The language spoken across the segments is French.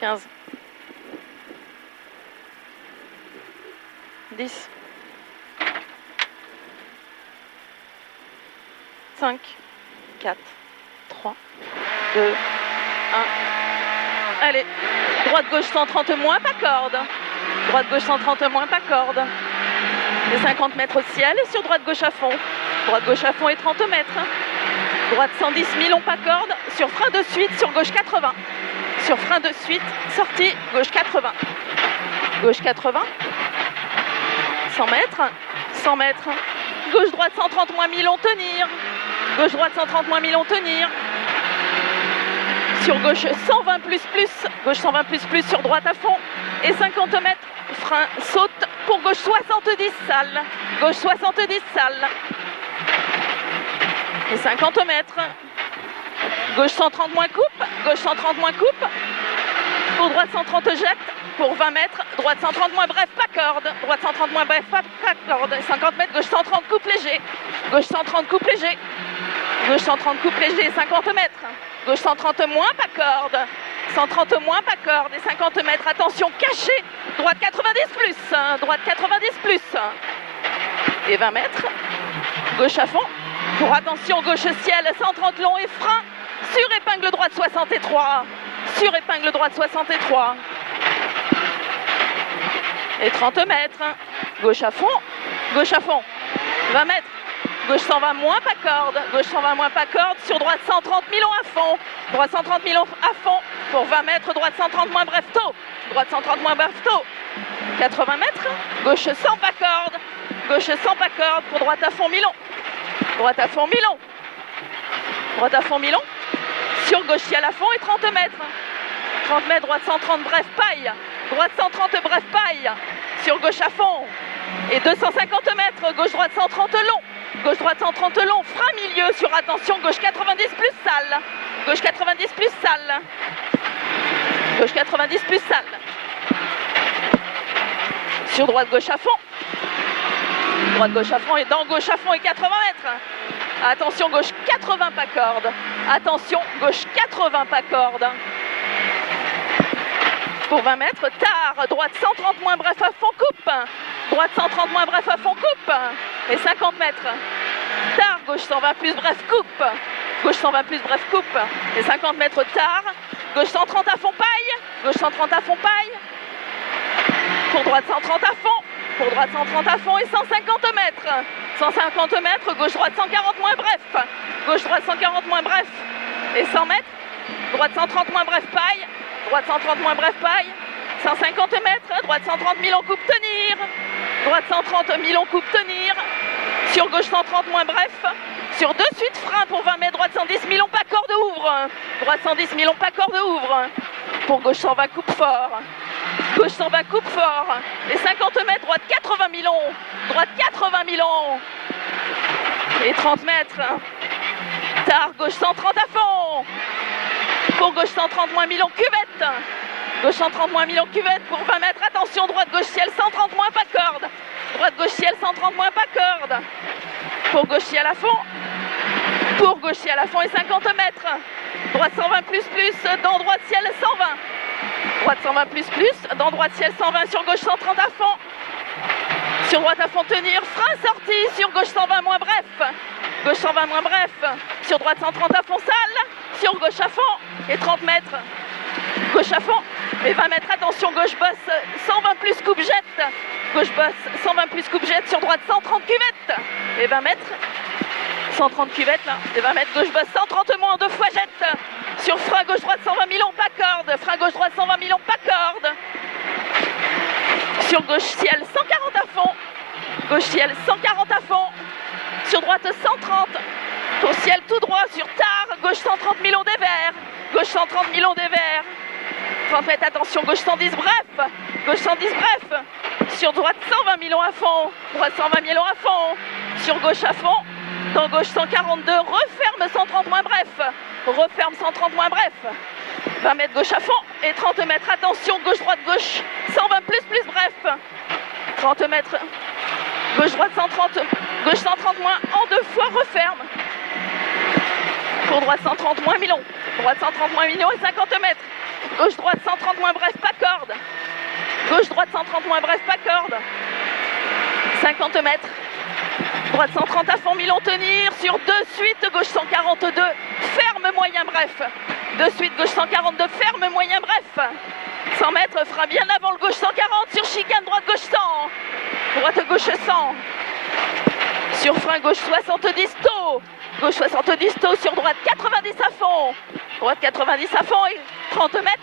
15, 10, 5, 4, 3, 2, 1. Allez, droite-gauche 130 moins, pas corde. Droite-gauche 130 moins, pas corde. Et 50 mètres au ciel et sur droite-gauche à fond. Droite-gauche à fond et 30 mètres. Droite 110, mi-long, pas corde. Sur frein de suite, sur gauche 80. Sur frein de suite, sortie, gauche 80. Gauche 80. 100 mètres. 100 mètres. Gauche-droite 130 moins, mi-long, tenir. Gauche-droite 130 moins, mi-long, tenir. Sur gauche 120 plus plus. Gauche 120 plus plus sur droite à fond. Et 50 mètres. Frein, saute pour gauche 70, sale. Gauche 70, sale. Et 50 mètres. Gauche 130 moins coupe. Gauche 130 moins coupe. Pour droite 130 jette. Pour 20 mètres. Droite 130 moins bref, pas corde. Droite 130 moins bref, pas corde. 50 mètres. Gauche 130 coupe léger. Gauche 130 coupe léger. Gauche 130 coupe léger. 50 mètres. Gauche 130 moins, pas corde. 130 moins, pas corde. Et 50 mètres. Attention, caché. Droite 90 plus. Droite 90 plus. Et 20 mètres. Gauche à fond. Pour attention, gauche ciel, 130 long et frein. Sur épingle droite 63. Sur épingle droite 63. Et 30 mètres. Gauche à fond. Gauche à fond. 20 mètres. Gauche 120 moins, pas corde. Gauche 120 moins, pas corde. Sur droite 130 000 à fond. Droite 130 000 à fond. Pour 20 mètres. Droite 130 moins, bref tôt. Droite 130 moins, bref tôt. 80 mètres. Gauche 100, pas corde. Gauche 100, pas corde. Pour droite à fond, mi-long. Droite à fond, mi-long. Droite à fond, mi-long. Sur gauche ciel à fond et 30 mètres. 30 mètres, droite 130, bref paille. Droite 130, bref paille. Sur gauche à fond. Et 250 mètres. Gauche-droite 130 long. Gauche-droite 130 long. Frein milieu sur attention. Gauche 90 plus sale. Gauche 90 plus sale. Gauche 90 plus sale. Sur droite gauche à fond. Droite gauche à fond et dans gauche à fond et 80 mètres. Attention, gauche 80 pas corde. Attention, gauche 80 pas corde. Pour 20 mètres, tard, droite 130 moins bref à fond, coupe. Droite 130 moins bref à fond, coupe. Et 50 mètres. Tard, gauche 120 plus bref, coupe. Gauche 120 plus bref, coupe. Et 50 mètres tard. Gauche 130 à fond, paille. Gauche 130 à fond, paille. Pour droite 130 à fond. Pour droite 130 à fond et 150 mètres. 150 mètres, gauche-droite 140 moins bref. Gauche-droite 140 moins bref. Et 100 mètres. Droite 130 moins bref, paille. Droite 130 moins bref, paille. 150 mètres. Droite 130 000 en coupe, tenir. Droite 130 000 en coupe, tenir. Sur gauche 130 moins bref. Sur de suite, frein pour 20 mètres. Droite 110 000 pas corde, ouvre. Droite 110 000 pas corde, ouvre. Pour gauche 120 coupe fort. Gauche 120 coupe fort. Et 50 mètres, droite 80 000. Droite 80 000. Et 30 mètres. Tard, gauche 130 à fond. Pour gauche 130 moins 1000 cuvette. Gauche 130 moins 1000 cuvette pour 20 mètres. Attention, droite gauche ciel 130 moins pas corde. Droite gauche ciel 130 moins pas corde. Pour gauche ciel à fond. Pour gauche ciel à fond et 50 mètres. Droite 120 plus plus. Dans droite ciel 120. Droite 120 plus plus. Dans droite ciel 120 sur gauche 130 à fond. Sur droite à fond tenir. Frein sorti. Sur gauche 120 moins bref. Gauche 120 moins bref. Sur droite 130 à fond sale. Sur gauche à fond. Et 30 mètres. Gauche à fond. Et 20 mètres. Attention, gauche bosse. 120 plus coupe jette. Gauche bosse. 120 plus coupe jette. Sur droite 130 cuvette. Et 20 mètres. 130 cuvettes là. Et 20 mètres. Gauche bosse 130 moins. 2 fois jette. Sur frein gauche droite 120 000 pas corde. Frein gauche droite 120 000 pas corde. Sur gauche ciel 140 à fond. Gauche ciel 140 à fond. Sur droite 130. Pour ciel tout droit sur tard. Gauche 130 000 des verts. Gauche 130 000 des verts. 30 mètres, attention, gauche 110 bref. Gauche 110 bref. Sur droite 120 000 à fond. Droite 120 000 à fond. Sur gauche à fond. Dans gauche 142. Referme 130 moins bref. Referme 130 moins bref. 20 mètres gauche à fond. Et 30 mètres, attention, gauche droite gauche. 120 plus plus bref. 30 mètres. Gauche droite 130. Gauche 130 moins en 2 fois. Referme. Pour droite 130 moins 1000. Droite 130 moins 1000 et 50 mètres. Gauche, droite, 130 moins bref, pas corde. Gauche, droite, 130 moins bref, pas corde. 50 mètres. Droite 130 à fond, Milon tenir. Sur de suite, gauche 142. Ferme, moyen, bref. De suite, gauche 142, ferme, moyen, bref. 100 mètres, frein bien avant le gauche 140. Sur chicane, droite, gauche 100. Droite, gauche 100. Sur frein, gauche 70 taux. Gauche 70 taux, sur droite 90 à fond. Droite 90 à fond et 30 mètres.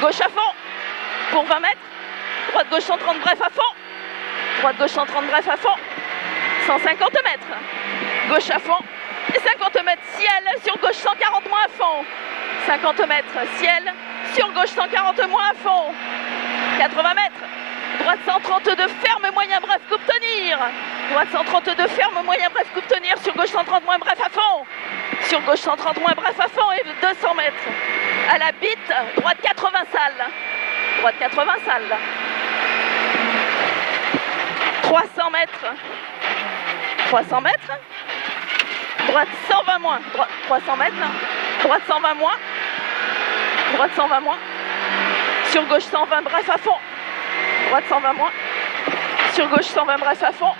Gauche à fond pour 20 mètres. Droite, gauche 130 bref à fond. Droite, gauche 130 bref à fond. 150 mètres. Gauche à fond. Et 50 mètres ciel sur gauche 140 moins à fond. 50 mètres ciel sur gauche 140 moins à fond. 80 mètres. Droite 132 ferme moyen bref coupe tenir. Droite 132 ferme moyen bref coupe tenir sur gauche 130 moins bref à fond. Sur gauche 130 moins bref à fond et 200 mètres. À la bite, droite 80 salles. Droite 80 salles. 300 mètres. 300 mètres. Droite 120 moins. 300 mètres. Droite 120 moins. Droite 120 moins. Sur gauche 120 bref à fond. Droite 120 moins. Sur gauche 120 bref à fond.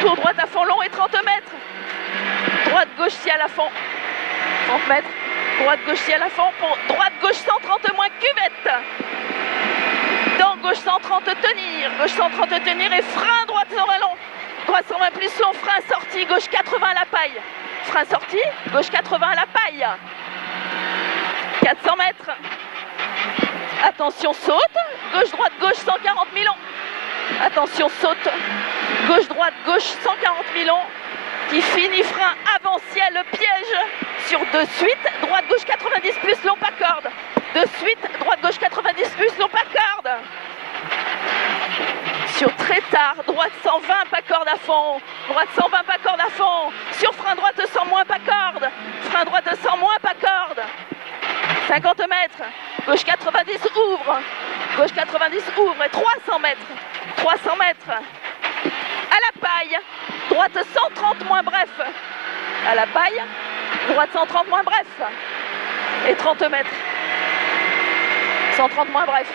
Pour droite à fond long et 30 mètres. Droite gauche ciel à fond. 30 mètres. Droite gauche ciel à fond. Pour droite gauche 130 moins cuvette. Dans gauche 130 tenir. Gauche 130 tenir et frein droite 120 long. Droite 120 plus long. Frein sorti. Gauche 80 à la paille. Frein sorti. Gauche 80 à la paille. 400 mètres. Attention saute. Gauche droite gauche 140 000 ans. Attention saute. Gauche droite gauche 140 000 ans. Qui finit frein avant ciel piège. Sur de suite. Droite gauche 90 plus long pas corde. De suite. Droite gauche 90 plus long pas corde. Sur très tard. Droite 120 pas corde à fond. Droite 120 pas corde à fond. Sur frein droite 100 moins pas corde. Frein droite 100 moins pas corde. 50 mètres. Gauche 90 ouvre. Gauche 90 ouvre et 300 mètres. 300 mètres. À la paille. Droite 130 moins bref. À la paille. Droite 130 moins bref. Et 30 mètres. 130 moins bref.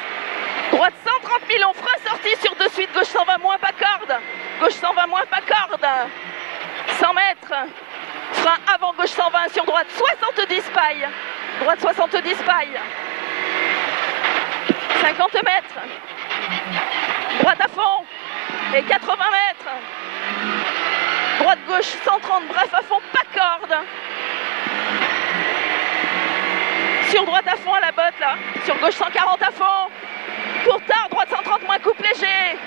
Droite 130 000 on frein sorti sur de suite. Gauche 120 moins pas corde. Gauche 120 moins pas corde. 100 mètres. Frein avant gauche 120 sur droite 70 paille. Droite 70 paille. 50 mètres. Droite à fond. Et 80 mètres. Droite gauche 130 bref à fond pas corde. Sur droite à fond à la botte là. Sur gauche 140 à fond. Pour tard droite 130 moins coupe léger.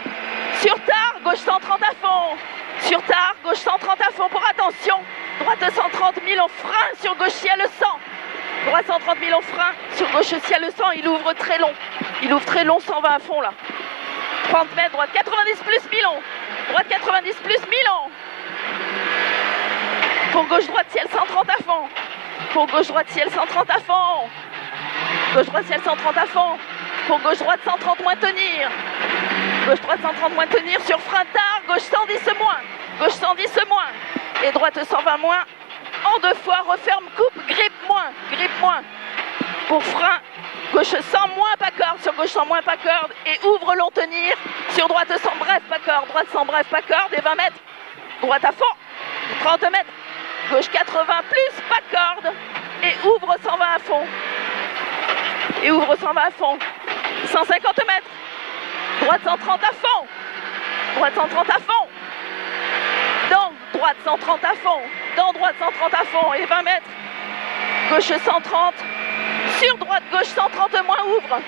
Sur tard gauche 130 à fond. Sur tard gauche 130 à fond pour attention. Droite 130 000 en frein sur gauche ciel 100. Droite 130 000 en frein sur gauche ciel 100. Il ouvre très long. Il ouvre très long 120 à fond là. 30 mètres droite 90 plus Milan. Droite 90 plus Milan. Pour gauche droite ciel 130 à fond. Pour gauche droite ciel 130 à fond. Gauche droite ciel 130 à fond. Pour gauche droite 130 moins tenir. Gauche droite 130 moins tenir sur frein tard. Gauche 110 moins. Gauche 110 moins. Et droite 120 moins. En deux fois referme coupe grippe moins. Grippe moins. Pour frein. Gauche 100 moins pas corde. Sur gauche 100 moins pas corde. Et ouvre long tenir. Sur droite 100 bref pas corde. Droite 100 bref pas corde. Et 20 mètres. Droite à fond. 30 mètres. Gauche 80 plus pas corde. Et ouvre 120 à fond. Et ouvre 120 à fond. 150 mètres. Droite 130 à fond. Droite 130 à fond. Dans droite 130 à fond. Dans droite 130 à fond. Et 20 mètres. Gauche 130. Sur droite gauche 130 moins ouvre.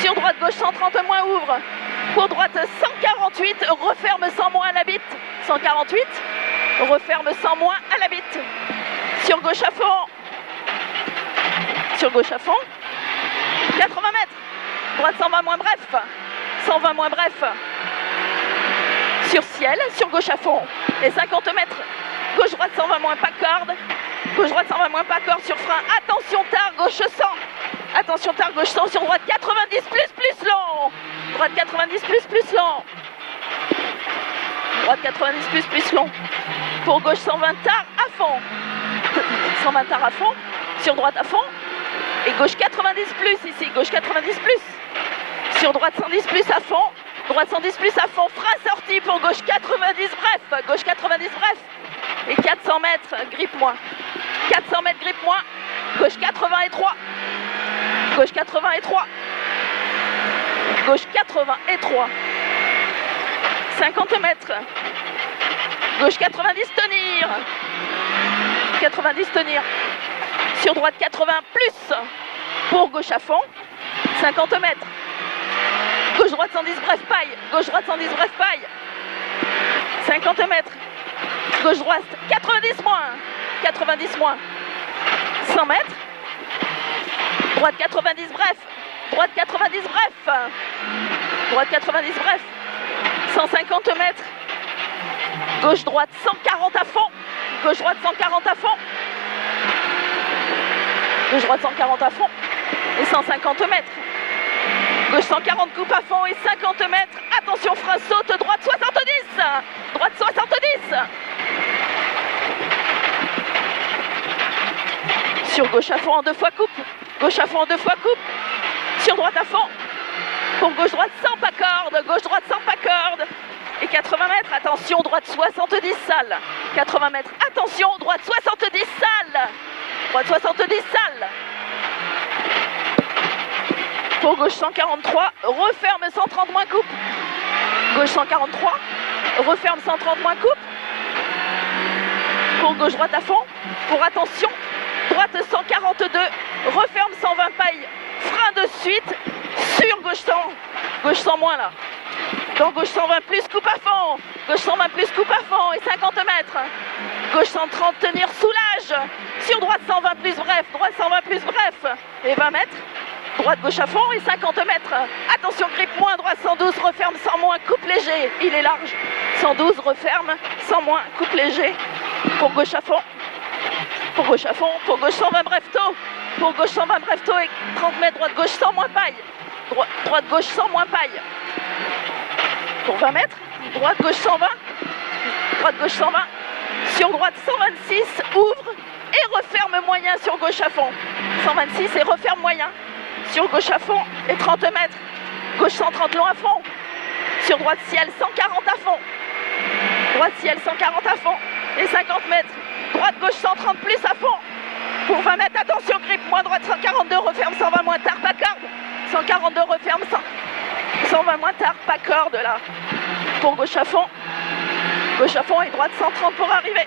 Sur droite gauche 130 moins ouvre. Pour droite 148. Referme 100 moins à la bite. 148. Referme 100 moins à la bite. Sur gauche à fond. Sur gauche à fond. 80 mètres. Droite 120 moins bref. 120 moins bref. Sur ciel, sur gauche à fond. Et 50 mètres. Gauche droite 120 moins pas corde. Gauche droite 120 moins pas corde sur frein. Attention tard, gauche 100. Attention tard, gauche 100 sur droite 90 plus long. Droite 90 plus long. Droite 90 plus long. Pour gauche 120 tard à fond. 120 tard à fond. Sur droite à fond. Et gauche 90 plus ici, gauche 90 plus. Sur droite 110 plus à fond. Droite 110 plus à fond, frein sorti pour gauche 90 bref. Gauche 90 bref. Et 400 mètres, grippe moins. 400 mètres, grippe moins. Gauche 80 et 3. Gauche 80 et 3. Gauche 80 et 3. 50 mètres. Gauche 90 tenir. 90 tenir. Sur droite 80 plus. Pour gauche à fond. 50 mètres. Gauche droite 110 bref paille. Gauche droite 110 bref paille. 50 mètres. Gauche droite 90 moins. 90 moins. 100 mètres. Droite 90 bref. Droite 90 bref. Droite 90 bref. 150 mètres. Gauche droite 140 à fond. Gauche droite 140 à fond. Gauche droite 140 à fond. Et 150 mètres. Gauche 140 coupe à fond et 50 mètres. Attention, frein saute. Droite 70. Droite 70. Sur gauche à fond en 2 fois coupe. Gauche à fond en 2 fois coupe. Sur droite à fond. Pour gauche droite sans pas corde. Gauche droite sans pas corde. Et 80 mètres. Attention, droite 70 sale. 80 mètres. Attention, droite 70 sale. Droite 70 sale. Pour gauche 143. Referme 130 moins coupe. Gauche 143. Referme 130 moins coupe. Pour gauche droite à fond. Pour attention. Droite 142, referme 120 paille, frein de suite, sur gauche 100, gauche 100 moins là. Dans gauche 120 plus, coupe à fond, gauche 120 plus, coupe à fond et 50 mètres. Gauche 130, tenir, soulage, sur droite 120 plus, bref, droite 120 plus, bref, et 20 mètres. Droite gauche à fond et 50 mètres. Attention, grippe moins, droite 112, referme 100 moins, coupe léger, il est large. 112, referme, 100 moins, coupe léger, pour gauche à fond. Pour gauche à fond, pour gauche 120 bref tôt. Pour gauche 120 bref tôt et 30 mètres, droite gauche 100 moins paille. Droite gauche 100 moins paille. Pour 20 mètres, droite gauche 120. Droite gauche 120. Sur droite 126, ouvre et referme moyen sur gauche à fond. 126 et referme moyen. Sur gauche à fond et 30 mètres. Gauche 130 long à fond. Sur droite ciel 140 à fond. Droite ciel 140 à fond et 50 mètres. Droite gauche 130 plus à fond. Pour 20 mètres, attention, grippe moins, droite 142, referme 120 moins tard, pas corde. 142, referme 120 moins tard, pas corde là. Pour gauche à fond et droite 130 pour arriver.